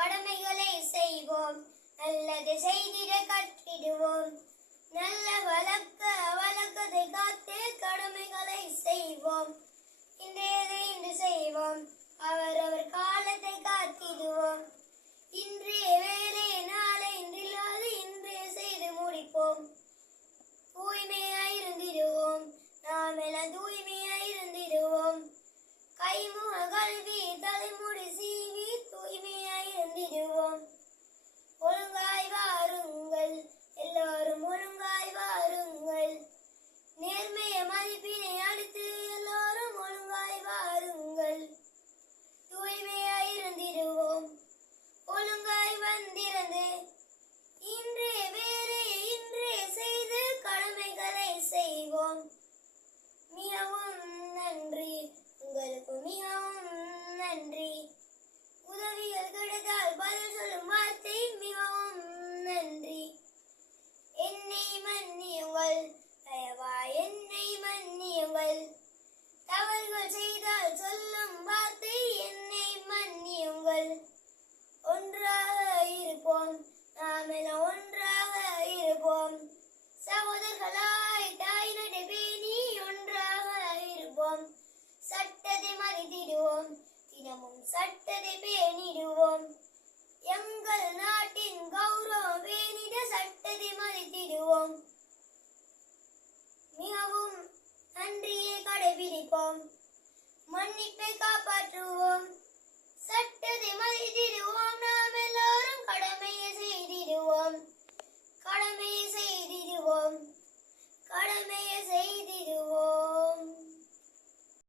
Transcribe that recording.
கடமைகளை செய்வோம், நல்லது செய்திட கற்றிடுவோம். நல்ல வழக்கத்தை காத்து கடமைகளை செய்வோம். இன்றையதை இன்று செய்வோம், அவரவர் காலத்தை காத்திடுவோம். இன்றைய வேலை நாளை இன்றில்லாது இன்றைய செய்து முடிப்போம். தூய்மையாயிருந்திடுவோம், நாம் எல்லாம் தூய்மையாயிருந்திடுவோம். கைமுக கல்வி தலைமுடி சீவி தூய்மையாயிருந்திடுவோம். ஒழுங்காய் வாருங்கள், எல்லாரும் ஒழுங்காய் வாருங்கள். நேர்மைய மதிப்பினை அடுத்து எல்லாரும் ஒழுங்காய் வாருங்கள். தூய்மையாயிருந்திடுவோம், ஒழுங்காய் வந்திருந்து இன்றே வேறே இன்றே செய்து கடமைகளை செய்வோம். மிகவும் நன்றி, உங்களுக்கு மிகவும் நன்றி. உதவிகள் கிடைத்தால் பதில் சொல்லும் வார்த்தை மிகவும் நன்றி. என்னை மன்னியுங்கள், தயவாய் என்னை மன்னியுங்கள். தவறுகள் செய்தால் சொல்லும் வார்த்தை என்னை மன்னியுங்கள். ஒன்றாக இருப்போம், நாம் எல்லாம் ஒன்றாக இருப்போம். சகோதரர்களாய் தாய் நடை பேணி ஒன்றாக இருப்போம். சட்டத்தை மதித்திடுவோம், தினமும் சட்டத்தை பேணிடுவோம்.